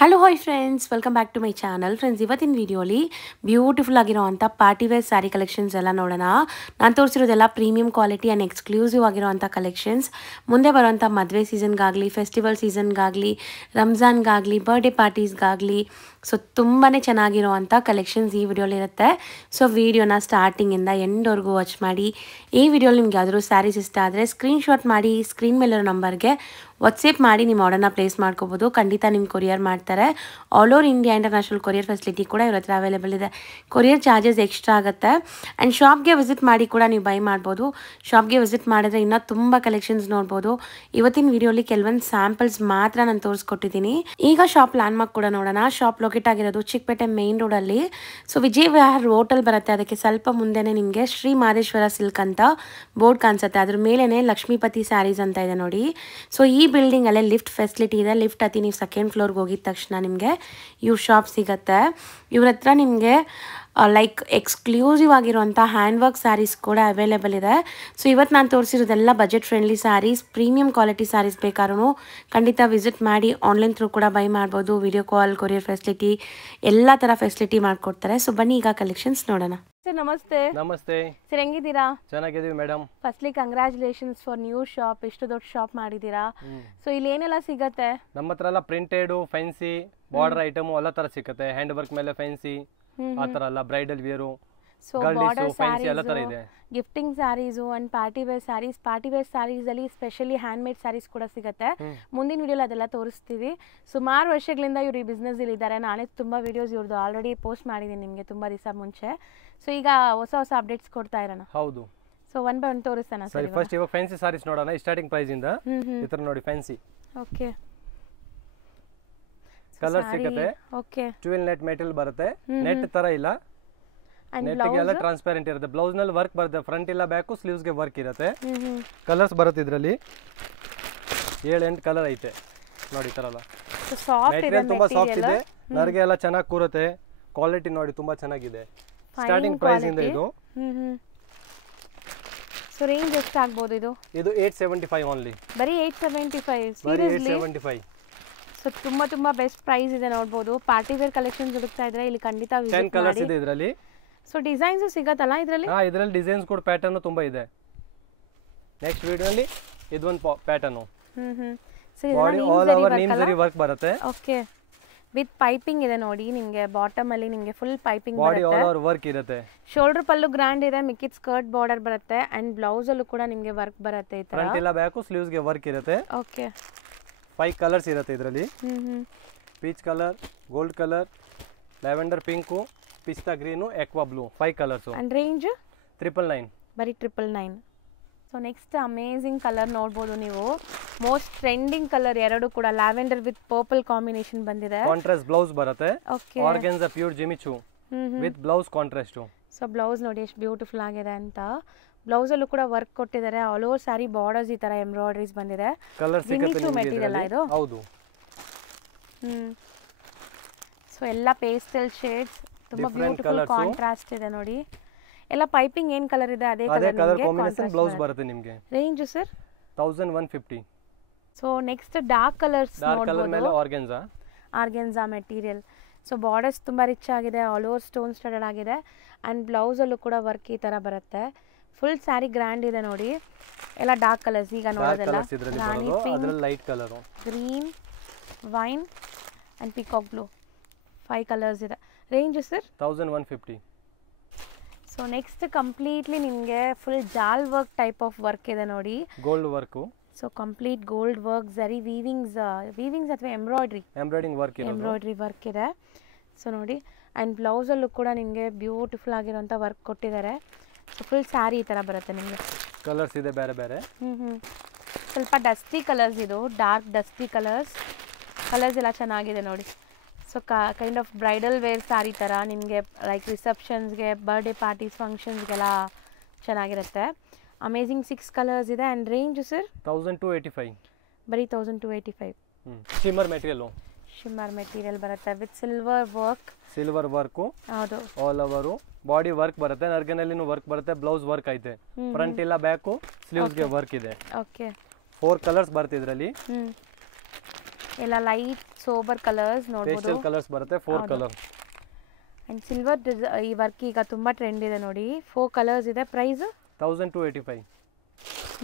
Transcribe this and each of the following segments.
Hello hi friends, welcome back to my channel. Friends, ಇವತ್ತಿನ ವಿಡಿಯೋಲಿ beautiful ಆಗಿರೋವಂಥ party wear sari collections ಎಲ್ಲ ನೋಡೋಣ. ನಾನು ತೋರಿಸಿರೋದೆಲ್ಲ ಪ್ರೀಮಿಯಂ ಕ್ವಾಲಿಟಿ ಆ್ಯಂಡ್ ಎಕ್ಸ್ಕ್ಲೂಸಿವ್ ಆಗಿರೋವಂಥ ಕಲೆಕ್ಷನ್ಸ್. ಮುಂದೆ ಬರೋವಂಥ ಮದುವೆ ಸೀಸನ್ಗಾಗಲಿ, ಫೆಸ್ಟಿವಲ್ ಸೀಸನ್ಗಾಗಲಿ, ರಂಜಾನ್ಗಾಗಲಿ, ಬರ್ಡೇ ಪಾರ್ಟೀಸ್ಗಾಗಲಿ, ಸೊ ತುಂಬಾ ಚೆನ್ನಾಗಿರೋವಂಥ ಕಲೆಕ್ಷನ್ಸ್ ಈ ವಿಡಿಯೋಲಿರುತ್ತೆ. ಸೊ ವಿಡಿಯೋನ ಸ್ಟಾರ್ಟಿಂಗಿಂದ ಎಂಡ್ವರೆಗೂ ವಾಚ್ ಮಾಡಿ. ಈ ವಿಡಿಯೋಲಿ ನಿಮ್ಗೆ ಯಾವ್ದಾದ್ರು ಸ್ಯಾರೀಸ್ ಇಷ್ಟ ಆದರೆ ಸ್ಕ್ರೀನ್ಶಾಟ್ ಮಾಡಿ ಸ್ಕ್ರೀನ್ ಮೇಲಿರೋ ನಂಬರ್ಗೆ ವಾಟ್ಸಪ್ ಮಾಡಿ ನಿಮ್ಮ ಆರ್ಡರ್ನ ಪ್ಲೇಸ್ ಮಾಡ್ಕೋಬೋದು. ಖಂಡಿತ ನಿಮ್ಗೆ ಕೊರಿಯರ್ ಮಾಡ್ತಾರೆ. All over India international courier facility ಕೂಡ ಇವ್ರ ಹತ್ರ ಅವೈಲೇಬಲ್ ಇದೆ. ಕೊರಿಯರ್ ಚಾರ್ಜಸ್ ಎಕ್ಸ್ಟ್ರಾ ಆಗುತ್ತೆ. ಆ್ಯಂಡ್ ಶಾಪ್ಗೆ ವಿಸಿಟ್ ಮಾಡಿ ಕೂಡ ನೀವು ಬೈ ಮಾಡ್ಬೋದು. ಶಾಪ್ಗೆ ವಿಸಿಟ್ ಮಾಡಿದ್ರೆ ಇನ್ನೂ ತುಂಬ ಕಲೆಕ್ಷನ್ಸ್ ನೋಡ್ಬೋದು. ಇವತ್ತಿನ ವಿಡಿಯೋಲಿ ಕೆಲವೊಂದು ಸ್ಯಾಂಪಲ್ಸ್ ಮಾತ್ರ ನಾನು ತೋರಿಸ್ಕೊಟ್ಟಿದ್ದೀನಿ. ಈಗ ಶಾಪ್ ಲ್ಯಾಂಡ್ಮಾರ್ಕ್ ಕೂಡ ನೋಡೋಣ. ಶಾಪ್ ಲೊಕೇಟ್ ಆಗಿರೋದು ಚಿಕ್ಕಪೇಟೆ ಮೇನ್ ರೋಡಲ್ಲಿ. ಸೊ ವಿಜಯ್ ವಿಹಾರ್ ಹೋಟೆಲ್ ಬರುತ್ತೆ, ಅದಕ್ಕೆ ಸ್ವಲ್ಪ ಮುಂದೆನೇ ನಿಮಗೆ ಶ್ರೀ ಮಾದೇಶ್ವರ ಸಿಲ್ಕ್ ಅಂತ ಬೋರ್ಡ್ ಕಾಣಿಸುತ್ತೆ. ಅದ್ರ ಮೇಲೇ ಲಕ್ಷ್ಮೀಪತಿ ಸ್ಯಾರೀಸ್ ಅಂತ ಇದೆ ನೋಡಿ. ಸೊ ಈ ಬಿಲ್ಡಿಂಗಲ್ಲೇ ಲಿಫ್ಟ್ ಫೆಸಿಲಿಟಿ ಇದೆ. ಲಿಫ್ಟ್ ಹತ್ತಿ ನೀವು ಸೆಕೆಂಡ್ ಫ್ಲೋರ್ಗೆ ಹೋಗಿದ ತಕ್ಷಣ ನಿಮಗೆ ಇವ್ರ ಶಾಪ್ ಸಿಗುತ್ತೆ. ಇವ್ರ ಹತ್ರ ನಿಮಗೆ ಲೈಕ್ ಎಕ್ಸ್ಕ್ಲೂಸಿವ್ ಆಗಿರುವಂಥ ಹ್ಯಾಂಡ್ ವರ್ಕ್ ಸ್ಯಾರೀಸ್ ಕೂಡ ಅವೈಲೇಬಲ್ ಇದೆ. ಸೊ ಇವತ್ತು ನಾನು ತೋರಿಸಿರೋದೆಲ್ಲ budget friendly saris, premium quality saris ಬೇಕಾದ್ರೂ ಖಂಡಿತ ವಿಸಿಟ್ ಮಾಡಿ ಆನ್ಲೈನ್ ಥ್ರೂ ಕೂಡ ಬೈ ಮಾಡ್ಬೋದು. ವಿಡಿಯೋ ಕಾಲ್, ಕೊರಿಯರ್ ಫೆಸಿಲಿಟಿ ಎಲ್ಲ ಥರ ಫೆಸಿಲಿಟಿ ಮಾಡಿಕೊಡ್ತಾರೆ. ಸೊ ಬನ್ನಿ ಈಗ ಕಲೆಕ್ಷನ್ಸ್ ನೋಡೋಣ. ಸರ್ ನಮಸ್ತೆ. ನಮಸ್ತೆ ಸರ್, ಹೆಂಗಿದ್ದೀರಾ? ಚೆನ್ನಾಗಿದ್ದೀವಿ madam. Firstly congratulations for new shop. ಇಷ್ಟು ದೊಡ್ಡ ಶಾಪ್ ಮಾಡಿದ್ದೀರಾ. ಸೊ ಇಲ್ಲಿ ಏನೆಲ್ಲ ಸಿಗತ್ತೆ? ನಮ್ಮ ಹತ್ರ ಎಲ್ಲ ಪ್ರಿಂಟೆಡ್, ಫ್ಯಾನ್ಸಿ, ಬಾರ್ಡರ್ ಐಟಮ್ ಎಲ್ಲ ತರ ಸಿಗುತ್ತೆ. ಹ್ಯಾಂಡ್ ವರ್ಕ್ ಮೇಲೆ ಫ್ಯಾನ್ಸಿ ಆ ತರ ಎಲ್ಲ, bridal wear, so border fancy ಎಲ್ಲ ತರ ಇದೆ. Gifting saris and party wear saris. Party wear saris ಅಲ್ಲಿ ಸ್ಪೆಷಲಿ ಹ್ಯಾಂಡ್ ಮೇಡ್ ಸ್ಯಾರೀಸ್ ಕೂಡ ಸಿಗುತ್ತೆ. ಮುಂದಿನ ವಿಡಿಯೋಲಿ ಅದೆಲ್ಲ ತೋರಿಸ್ತೀವಿ. ಸುಮಾರು ವರ್ಷಗಳಿಂದ ಇವ್ರು ಈ ಬಿಸ್ನೆಸ್ ಇಲ್ಲಿ ಇದ್ದಾರೆ. ನಾನೇ ತುಂಬಾ ವಿಡಿಯೋಸ್ ಇವ್ರದ್ದು ಆಲ್ರೆಡಿ ಪೋಸ್ಟ್ ಮಾಡಿದ್ದೀನಿ ನಿಮಗೆ ತುಂಬಾ ದಿವಸ ಮುಂಚೆ. ಸೊ ಈಗ ಹೊಸ ಹೊಸ ಅಪ್ಡೇಟ್ಸ್ ಕೊಡ್ತಾ ಇರೋಣ. ಹೌದು. ಸೊ ಒನ್ ಬೈ ಒನ್ ತೋರಿಸ್ತಾನ ಸರಿ, ಫಸ್ಟ್ ಇವಾಗ ಫ್ಯಾನ್ಸಿ ಸಾರೀಸ್ ನೋಡೋಣ. ಸ್ಟಾರ್ಟಿಂಗ್ ಪ್ರೈಸ್ ಇಂದ ಈ ತರ ನೋಡಿ. ಫ್ಯಾನ್ಸಿ ಓಕೆ, ಕಲರ್ ಸಿಗುತ್ತೆ. ಓಕೆ, ಟ್ವಿಲ್ ನೆಟ್ ಮೆಟೀರಿಯಲ್ ಬರುತ್ತೆ. ನೆಟ್ ತರ ಇಲ್ಲ, ನೆಟ್ ಗೆ ಎಲ್ಲ ಟ್ರಾನ್ಸ್ಪರೆಂಟ್ ಇರುತ್ತೆ. ಬ್ಲೌಸ್ ನಲ್ಲಿ ವರ್ಕ್ ಬರುತ್ತೆ. ಫ್ರಂಟ್ ಇಲ್ಲ, ಬ್ಯಾಕ್ ಸ್ಲೀವ್ಸ್ ಗೆ ವರ್ಕ್ ಇರುತ್ತೆ. ಕಲರ್ಸ್ ಬರುತ್ತೆ ಇದರಲ್ಲಿ 7-8 ಕಲರ್ ಐತೆ ನೋಡಿ. ಈ ತರ ಎಲ್ಲ ಮೆಟೀರಿಯಲ್ ತುಂಬಾ ಸಾಫ್ಟ್ ಇದೆ. ನರ್ಗೆ ಎಲ್ಲ ಚೆನ್ನಾಗಿ ಕೂರುತ್ತೆ. ಕ್ವಾಲಿಟಿ ನೋಡಿ ತುಂಬಾ ಚೆನ್ನಾಗಿದೆ. ಸ್ಟಾರ್ಟಿಂಗ್ ಪ್ರೈಸ್ ಇಂದ ಇದು. ಸೊ ರೇಂಜ್ ಎಷ್ಟು ಆಗ್ಬೋದು ಇದು? ಇದು 875 ಓನ್ಲಿ. ಬರೀ 875. ಬರೀ ಸೀರಿಯಸ್ಲಿ 875. ಸೊ ತುಂಬಾ ಬೆಸ್ಟ್ ಪ್ರೈಸ್ ಇದೆ ನೋಡಬಹುದು. ಪಾರ್ಟಿ ವೇರ್ ಕಲೆಕ್ಷನ್ಸ್ ಹುಡುಕ್ತಾ ಇದ್ರೆ ಇಲ್ಲಿ ಖಂಡಿತ ವಿಸಿಟ್ 10 ಕಲರ್ಸ್ ಇದೆ ಇದರಲ್ಲಿ. ಸೊ ಡಿಸೈನ್ಸ್ ಸಿಗತ್ತಲ್ಲ ಇದರಲ್ಲಿ? ಹಾ, ಇದರಲ್ಲಿ ಡಿಸೈನ್ಸ್ ಕೂಡ ಪ್ಯಾಟರ್ನ್ ತುಂಬಾ ಇದೆ. ನೆಕ್ಸ್ಟ್ ವಿಡಿಯೋ ಅಲ್ಲಿ ಇದೊಂದು pattern. So body all over neem ಜರಿ ವರ್ಕ್ ಬರುತ್ತೆ. ಓಕೆ, ವಿತ್ ಪೈಪಿಂಗ್ ಇದೆ ನೋಡಿ. ನಿಮಗೆ ಬಾಟಮ್ ಅಲ್ಲಿ ನಿಮಗೆ ಫುಲ್ ಪೈಪಿಂಗ್ ಬಾಡಿ ಬರುತ್ತೆ. ಆಲ್ ಓವರ್ ವರ್ಕ್ ಇರುತ್ತೆ. ಶೋಲ್ಡರ್ ಪಲ್ಲು ಗ್ರ್ಯಾಂಡ್ ಇದೆ. ಮಿಕ್ಕಿದ್ ಸ್ಕರ್ಟ್ ಬಾರ್ಡರ್ ಬರುತ್ತೆ. ಅಂಡ್ ಬ್ಲೌಸ್ ಅಲ್ಲೂ ಕೂಡ ನಿಮಗೆ ವರ್ಕ್ ಬರುತ್ತೆ. ಈ ತರ ಫ್ರಂಟ್ ಇಲ್ಲ, ಬ್ಯಾಕ್ ಸ್ಲೀವ್ಸ್ ಗೆ ವರ್ಕ್ ಇರುತ್ತೆ. ಓಕೆ, 5 ಕಲರ್ಸ್ ಇರುತ್ತೆ ಇದರಲ್ಲಿ. Peach colour, gold colour, lavender pink, ಪಿಸ್ತಾ green, aqua blue. 5 colours. And range 999. ಬರೀ 999. ಸೊ ನೆಕ್ಸ್ಟ್ ಅಮೇಜಿಂಗ್ ಕಲರ್ ನೋಡ್ಬೋದು ನೀವು. ಮೋಸ್ಟ್ ಟ್ರೆಂಡಿಂಗ್ ಕಲರ್ ಎರಡು ಕೂಡ. ಲ್ಯಾವೆಂಡರ್ ವಿತ್ ಪರ್ಪಲ್ ಕಾಂಬಿನೇಷನ್ ಬಂದಿದೆ. ಕಾಂಟ್ರಾಸ್ಟ್ ಬ್ಲೌಸ್ ಬರುತ್ತೆ. ಓಕೆ, ಆರ್ಗನ್ಜಾ ಪ್ಯೂರ್ ಜಿಮಿಚು with blouse contrast. So blouse ನೋಡಿ ಎಷ್ಟು ಬ್ಯೂಟಿಫುಲ್ ಆಗಿದೆ ಅಂತ. ಬ್ಲೌಸ್ ಅಲ್ಲೂ ಕೂಡ ವರ್ಕ್ ಕೊಟ್ಟಿದ್ದಾರೆ. ಆಲ್ ಓವರ್ ಸ್ಯಾರಿ ಬಾರ್ಡರ್ಸ್ ಈ ತರ ಎಂಬ್ರಾಯ್ಡರೀಸ್ ಬಂದಿದೆ. ಕಲರ್ ಸಿಗುತ್ತೆ ನಿಮಗೆ ಮೆಟೀರಿಯಲ್ ಇದು. ಹೌದು. ಸೊ ಎಲ್ಲ ಪೇಸ್ಟಲ್ ಶೇಡ್ಸ್, ತುಂಬಾ ಬ್ಯೂಟಿಫುಲ್ ಕಾಂಟ್ರಾಸ್ಟ್ ಇದೆ ನೋಡಿ. ಎಲ್ಲ ಪೈಪಿಂಗ್ ಏನ್ ಕಲರ್ ಇದೆ ಅದೇ ಕಲರ್ ಕಾಂಬಿನೇಷನ್ ಬ್ಲೌಸ್ ಬರುತ್ತೆ ನಿಮಗೆ. Range sir 1150. So next dark colours dark colour ಮೇಲೆ organza. Organza material. So borders ತುಂಬಾ ರಿಚ್ ಆಗಿದೆ. ಆಲ್ ಓವರ್ ಸ್ಟೋನ್ ಸ್ಟಡೆಡ್ ಆಗಿದೆ. ಅಂಡ್ ಬ್ಲೌಸ್ ಅಲ್ಲೂ ಕೂಡ ವರ್ಕ್ ಈ ತರ ಬರುತ್ತೆ. ಫುಲ್ ಸ್ಯಾರಿ ಗ್ರ್ಯಾಂಡ್ ಇದೆ ನೋಡಿ. ಎಲ್ಲ ಡಾರ್ಕ್ ಕಲರ್ಸ್ ಈಗ ನೋಡೋದಲ್ಲ. ರಾಣಿ pink, light colour, green, wine and peacock blue. 5 colours ಇದೆ. Range sir 1150. So next completely ನಿಮಗೆ ಫುಲ್ ಜಾಲ್ ವರ್ಕ್ ಟೈಪ್ ಆಫ್ ವರ್ಕ್ ಇದೆ ನೋಡಿ. Gold work. So complete gold work, ಜರಿ ವೀವಿಂಗ್ಸ್ ಅಥವಾ ಎಂಬ್ರಾಯ್ಡ್ರಿಂಗ್ ವರ್ಕ್ ಇದೆ. ಸೊ ನೋಡಿ. ಆ್ಯಂಡ್ ಬ್ಲೌಸಲ್ಲೂ ಕೂಡ ನಿಮಗೆ ಬ್ಯೂಟಿಫುಲ್ ಆಗಿರೋಂಥ ವರ್ಕ್ ಕೊಟ್ಟಿದ್ದಾರೆ. ಸೊ ಫುಲ್ ಸ್ಯಾರಿ ಈ ಥರ ಬರುತ್ತೆ ನಿಮಗೆ. ಕಲರ್ಸ್ ಇದೆ ಬೇರೆ ಬೇರೆ. ಸ್ವಲ್ಪ ಡಸ್ಟಿ ಕಲರ್ಸ್ ಇದು. ಡಾರ್ಕ್ ಡಸ್ಟಿ ಕಲರ್ಸ್ ಎಲ್ಲ ಚೆನ್ನಾಗಿದೆ ನೋಡಿ. So kind of bridal wear sari ಥರ ನಿಮಗೆ ಲೈಕ್ ರಿಸೆಪ್ಷನ್ಸ್ಗೆ, ಬರ್ಡೇ ಪಾರ್ಟೀಸ್, ಫಂಕ್ಷನ್ಸ್ಗೆಲ್ಲ ಚೆನ್ನಾಗಿರುತ್ತೆ. ಅಮೇಜಿಂಗ್ 6 ಕಲರ್ಸ್ ಇದೆ. And range sir 1285. ಬರೀ 1285. ಶಿಮ್ಮರ್ ಮೆಟೀರಿಯಲ್ ಬರುತ್ತೆ ವಿತ್ ಸಿಲ್ವರ್ ವರ್ಕ್. ಹೌದು, ಆಲ್ ಓವರ್ ಬಾಡಿ ವರ್ಕ್ ಬರುತ್ತೆ. ನರ್ಗನಲ್ಲಿನೂ ವರ್ಕ್ ಬರುತ್ತೆ. ಬ್ಲೌಸ್ ವರ್ಕ್ ಐತೆ. ಫ್ರಂಟ್ ಇಲ್ಲ, ಬ್ಯಾಕ್ ಸ್ಲೀವ್ಸ್ ಗೆ ವರ್ಕ್ ಇದೆ. ಓಕೆ, 4 ಕಲರ್ಸ್ ಬರುತ್ತೆ ಇದರಲ್ಲಿ. ಎಲ್ಲ ಲೈಟ್ ಸೋಬರ್ ಕಲರ್ಸ್ ನೋಡಬಹುದು. ಪೇಸ್ಟಲ್ ಕಲರ್ಸ್ ಬರುತ್ತೆ 4 ಕಲರ್. ಅಂಡ್ ಸಿಲ್ವರ್ ಈ ವರ್ಕ್ ಈಗ ತುಂಬಾ ಟ್ರೆಂಡ್ ಇದೆ ನೋಡಿ. 4 ಕಲರ್ಸ್ ಇದೆ. ಪ್ರೈಸ್ 1285.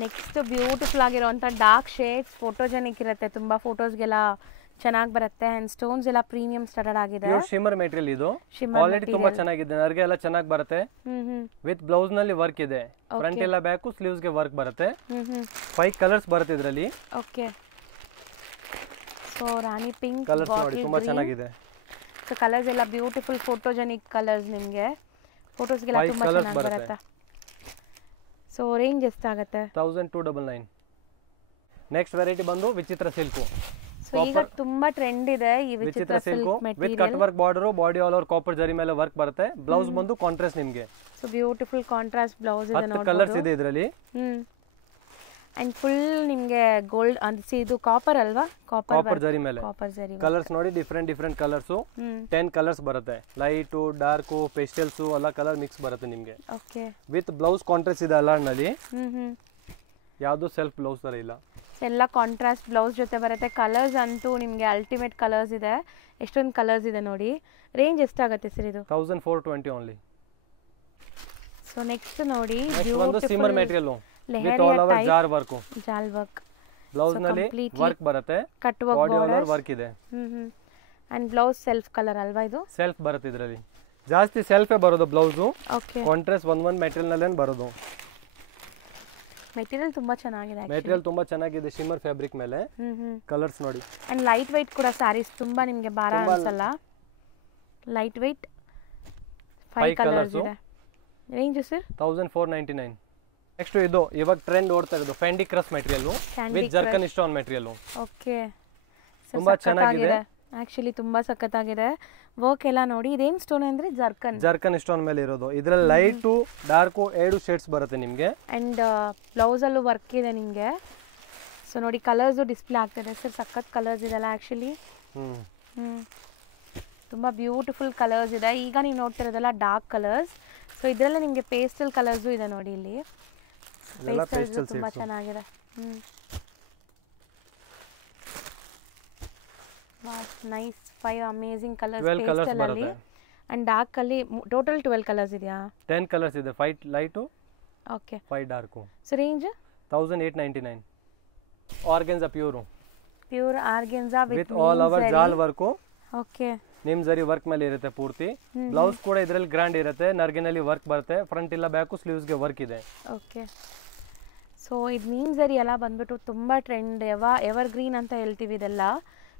ನೆಕ್ಸ್ಟ್ ಬ್ಯೂಟಿಫುಲ್ ಆಗಿರುವಂತ ಡಾರ್ಕ್ ಶೇಡ್ಸ್, ಫೋಟೋಜೆನಿಕ್ ಇರುತ್ತೆ, ತುಂಬಾ ಫೋಟೋಸ್ಗೆಲ್ಲ ಚೆನ್ನಾಗಿ ಬರುತ್ತೆ. ಅಂಡ್ ಸ್ಟೋನ್ಸ್ ಎಲ್ಲ ಪ್ರೀಮಿಯಂ ಸ್ಟಡಡ್ ಆಗಿದೆ. ಪ್ಯೂರ್ ಶಿಮ್ಮರ್ ಮೆಟೀರಿಯಲ್ ಇದು. ಕ್ವಾಲಿಟಿ ತುಂಬಾ ಚೆನ್ನಾಗಿದೆ. ನರ್ಗೆ ಎಲ್ಲ ಚೆನ್ನಾಗಿ ಬರುತ್ತೆ. ವಿತ್ ಬ್ಲೌಸ್ ನಲ್ಲಿ ವರ್ಕ್ ಇದೆ. ಫ್ರಂಟ್ ಎಲ್ಲ ಬ್ಯಾಕ್ ಸ್ಲೀವ್ಸ್ ಗೆ ವರ್ಕ್ ಬರುತ್ತೆ. 5 ಕಲರ್ಸ್ ಬರುತ್ತೆ ಇದರಲ್ಲಿ. ಓಕೆ. ಸೊ ರಾಣಿ ಪಿಂಕ್ ಕಲರ್ಸ್ ನೋಡಿ ತುಂಬಾ ಚೆನ್ನಾಗಿದೆ. ಸೊ ಕಲರ್ಸ್ ಎಲ್ಲ ಬ್ಯೂಟಿಫುಲ್ ಫೋಟೋಜೆನಿಕ್ ಕಲರ್ಸ್, ನಿಮಗೆ ಫೋಟೋಸ್ಗೆಲ್ಲ ತುಂಬಾ ಚೆನ್ನಾಗಿ ಬರುತ್ತೆ. ಸೊ ರೇಂಜ್ ಎಷ್ಟಾಗುತ್ತೆ? 1299. ನೆಕ್ಸ್ಟ್ ವೆರೈಟಿ ಬಂದು ವಿಚಿತ್ರ ಸಿಲ್ಕ್. ಸೊ ಈಗ ತುಂಬಾ ಟ್ರೆಂಡ್ ಇದೆ ಈ ವಿಚಿತ್ರ silk material. With cut work border, body all over copper ಜರಿ ಮೇಲೆ ವರ್ಕ್ ಬರುತ್ತೆ. ಬ್ಲೌಸ್ ಬಂದು ಕಾಂಟ್ರಾಸ್ಟ್ ನಿಮಗೆ. ಸೊ ಬ್ಯೂಟಿಫುಲ್ ಕಾಂಟ್ರಾಸ್ಟ್ ಬ್ಲೌಸ್ ಇದೆ ನೋಡಿ. 10 ಕಲರ್ಸ್ ಇದೆ ಇದರಲ್ಲಿ. ಅಂಡ್ ಫುಲ್ ನಿಮಗೆ ಗೋಲ್ಡ್ ಅಂದ್ರೆ ಇದು ಕಾಪರ್ ಅಲ್ವಾ? ಕಾಪರ್ ಜರಿ ಮೇಲೆ ಕಾಪರ್ ಜರಿ. ಕಲರ್ಸ್ ನೋಡಿ ಡಿಫರೆಂಟ್ ಕಲರ್ಸ್. 10 ಕಲರ್ಸ್ ಬರುತ್ತೆ. ಲೈಟ್, ಡಾರ್ಕ್, ಪೇಸ್ಟಲ್ಸ್ ಎಲ್ಲ ಕಲರ್ ಮಿಕ್ಸ್ ಬರುತ್ತೆ ನಿಮಗೆ. ಓಕೆ. ವಿತ್ ಬ್ಲೌಸ್ ಕಾಂಟ್ರಾಸ್ಟ್ ಇದೆ ಅಲಾರ್ಡ್ ನಲ್ಲಿ. ಯಾವುದು ಸೆಲ್ಫ್ ಬ್ಲೌಸ್ ತರ ಇಲ್ಲ. ಎಲ್ಲ ಕಾಂಟ್ರಾಸ್ಟ್ ಬ್ಲೌಸ್ ಜೊತೆ ಬರುತ್ತೆ. ಕಲರ್ಸ್ ಅಂತೂ ನಿಮಗೆ ಅಲ್ಟಿಮೇಟ್ ಕಲರ್ಸ್ ಇದೆ. ಎಷ್ಟೊಂದು ಕಲರ್ಸ್ ಇದೆ ನೋಡಿ. ರೇಂಜ್ ಎಷ್ಟಾಗುತ್ತೆ ಸರ್ ಇದು? 1420 ಓನ್ಲಿ. ಸೊ ನೆಕ್ಸ್ಟ್ ನೋಡಿ beautiful ಸಿಮ್ಮರ್ material with all over jar work. ಜಾಲ್ ವರ್ಕ್. ಬ್ಲೌಸ್ ನಲ್ಲಿ ವರ್ಕ್ ಬರುತ್ತೆ. Cut work, body all over work ಇದೆ. ಅಂಡ್ ಬ್ಲೌಸ್ ಸೆಲ್ಫ್ ಕಲರ್ ಅಲ್ವಾ ಇದು? ಸೆಲ್ಫ್ ಬರುತ್ತೆ ಇದರಲ್ಲಿ. ಜಾಸ್ತಿ ಸೆಲ್ಫೇ ಬರೋದು ಬ್ಲೌಸ್. ಓಕೆ. ಕಾಂಟ್ರಾಸ್ಟ್ ಒಂದ್ ಮೆಟೀರಿಯಲ್ ನಲ್ಲೇ ಬರೋದು. ಮೆಟೀರಿಯಲ್ ತುಂಬಾ ಚೆನ್ನಾಗಿದೆ. ಮೆಟೀರಿಯಲ್ ತುಂಬಾ ಚೆನ್ನಾಗಿದೆ ಶಿಮ್ಮರ್ ಫ್ಯಾಬ್ರಿಕ್ ಮೇಲೆ. ಕಲರ್ಸ್ ನೋಡಿ. ಅಂಡ್ ಲೈಟ್ weight ಕೂಡ ಸ್ಯಾರೀಸ್ ತುಂಬಾ ನಿಮಗೆ ಭಾರ ಅನ್ಸಲ್ಲ. ಲೈಟ್ weight 5 ಕಲರ್ಸ್ ಇದೆ. Range sir? 1499. ನೆಕ್ಸ್ಟ್ ಇದು ಇವಾಗ ಟ್ರೆಂಡ್ ಓಡ್ತಾ ಇರೋದು Fendi crush material with zircon stone material. Okay. ತುಂಬಾ ಚೆನ್ನಾಗಿದೆ. ಆಕ್ಚುಲಿ ತುಂಬಾ ಸಖತ್ತಾಗಿದೆ. ವರ್ಕ್ ಎಲ್ಲ ನೋಡಿ. ಇದೇನ್ ಸ್ಟೋನ್ ಅಂದ್ರೆ ಜರ್ಕನ್ ಸ್ಟೋನ್ ಮೇಲೆ ಇರೋದು. ಇದರಲ್ಲಿ ಲೈಟ್, ಡಾರ್ಕ್ 2 ಶೇಡ್ಸ್ ಬರುತ್ತೆ ನಿಮಗೆ. ಅಂಡ್ ಬ್ಲೌಸ್ ಅಲ್ಲೂ ವರ್ಕ್ ಇದೆ ನಿಮಗೆ. ಸೊ ನೋಡಿ ಕಲರ್ಸ್ ಡಿಸ್ಪ್ಲೇ ಆಗ್ತಿದೆ ಸರ್. ಸಖತ್ ಕಲರ್ಸ್ ಇದೆಲ್ಲ ಆಕ್ಚುಲಿ. ತುಂಬಾ ಬ್ಯೂಟಿಫುಲ್ ಕಲರ್ಸ್ ಇದೆ. ಈಗ ನೀವು ನೋಡ್ತಿರೋದಲ್ಲ ಡಾರ್ಕ್ ಕಲರ್ಸ್. ಸೊ ಇದರಲ್ಲೇ ನಿಮಗೆ ಪೇಸ್ಟಲ್ ಕಲರ್ಸು ಇದೆ ನೋಡಿ ಇಲ್ಲಿ. ಪೇಸ್ಟಲ್ ತುಂಬಾ ಚೆನ್ನಾಗಿದೆ. ನೈಸ್ 5 ಅಮೇಜಿಂಗ್ ಕಲರ್ಸ್ ಪೇಸ್ಟಲ್ ಅಲ್ಲಿ. ಅಂಡ್ ಡಾರ್ಕ್ ಅಲ್ಲಿ ಟೋಟಲ್ 12 ಕಲರ್ಸ್ ಇದೆಯಾ? 10 ಕಲರ್ಸ್ ಇದೆ. 5 light, okay, 5 dark. So range 1899. Organza pure organza with all over jaal work. Okay. ನಿಮ್ ಜರಿ ವರ್ಕ್ ಮೇಲೆ ಇರುತ್ತೆ ಪೂರ್ತಿ. ಬ್ಲೌಸ್ ಕೂಡ ಇದರಲ್ಲಿ ಗ್ರ್ಯಾಂಡ್ ಇರುತ್ತೆ. ನರ್ಗಿನಲ್ಲಿ ವರ್ಕ್ ಬರುತ್ತೆ. ಫ್ರಂಟ್ ಇಲ್ಲ ಬ್ಯಾಕ್ ಸ್ಲೀವ್ಸ್ ಗೆ ವರ್ಕ್ ಇದೆ. ಓಕೆ. ಸೊ ಇದು ನೀಮ್ ಜರಿ ಎಲ್ಲ ಬಂದ್ಬಿಟ್ಟು ತುಂಬಾ ಟ್ರೆಂಡ್, ಎವರ್ ಗ್ರೀನ್ ಅಂತ ಹೇಳ್ತೀವಿ ಇದೆಲ್ಲ.